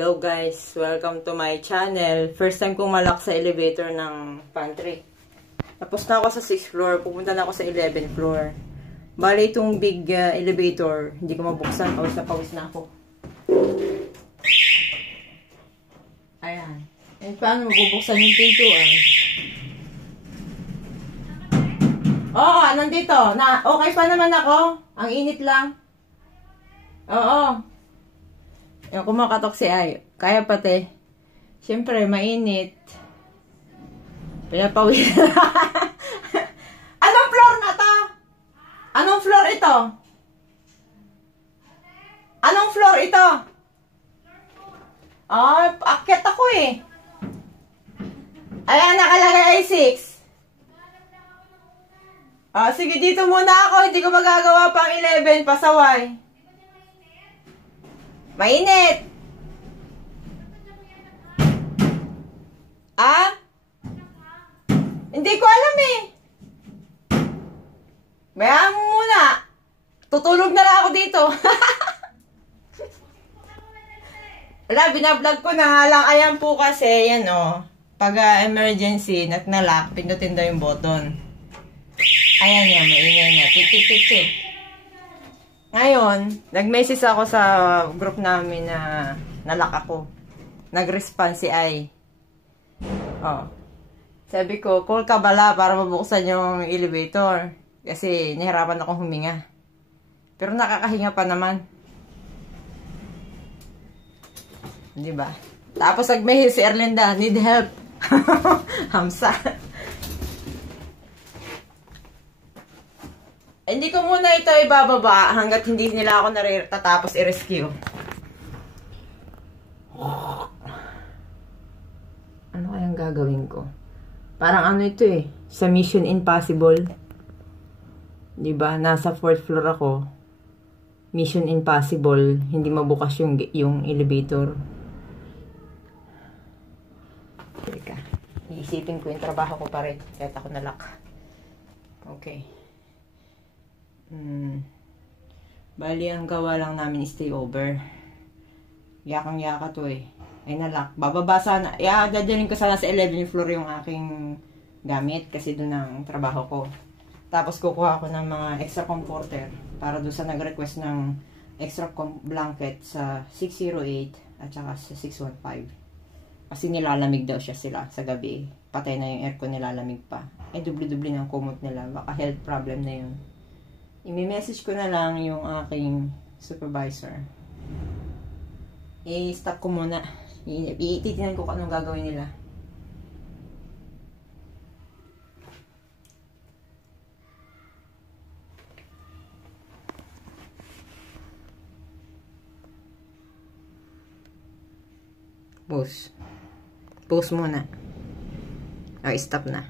Hello guys, welcome to my channel. First time kong malak sa elevator ng pantry. Tapos na ako sa 6th floor, pupunta na ako sa 11th floor. Bali itong big elevator, hindi ko mabuksan, pawis na ako. Ayan. And paano mabubuksan yung pintuan? Oo, nandito. Okay pa naman ako. Ang init lang. Oo. Yung kumakatok si Ay. Kaya pati. Siyempre, mainit. Pinapawin. Anong floor na to? Anong floor ito? Anong floor ito? Ah, akyat ako eh. Ayan, nakalagay ay 6. Ah, sige, dito muna ako. Hindi ko magagawa pang 11. Pasaway. Mainit. Ah? Hindi ko alam eh. Mayroon muna. Tutulog na lang ako dito. Wala, binablog ko na nga lang. Ayan po kasi, yan o. Pag emergency, nalak, pindutin daw yung button. Ayan yan, maingay niya. Tik. Ngayon, nag-message ako sa group namin na nalak ako. Nag-respond si Ay. Oh. Sabi ko, call ka bala para mabuksan yung elevator. Kasi nahirapan akong huminga. Pero nakakahinga pa naman. Diba? Tapos nag-message si Erlinda, need help. Hamsa. Hindi ko muna ito ibababa hanggat hindi nila ako tatapos i-rescue. Ano kayang gagawin ko? Parang ano ito eh, sa Mission Impossible. Diba? Nasa 4th floor ako. Mission Impossible, hindi mabukas yung elevator. Teka, iisipin ko yung trabaho ko pa rin kahit ako nalak. Okay. Bali, ang gawa lang namin is stay over. Yakang-yaka to eh. Ay nalak. Bababa sana. Dadalhin ko sana sa 11th floor yung aking gamit kasi doon ang trabaho ko. Tapos kukuha ko ng mga extra comforter para doon sa nag-request ng extra blanket sa 608 at saka sa 615. Kasi nilalamig daw sila sa gabi. Patay na yung aircon, nilalamig pa. Eh, dubli-dubli ng kumot nila. Baka health problem na yun. I-message ko na lang yung aking supervisor. I-stop ko muna. Titinan ko kung anong gagawin nila. Pause. Pause muna. Stop na.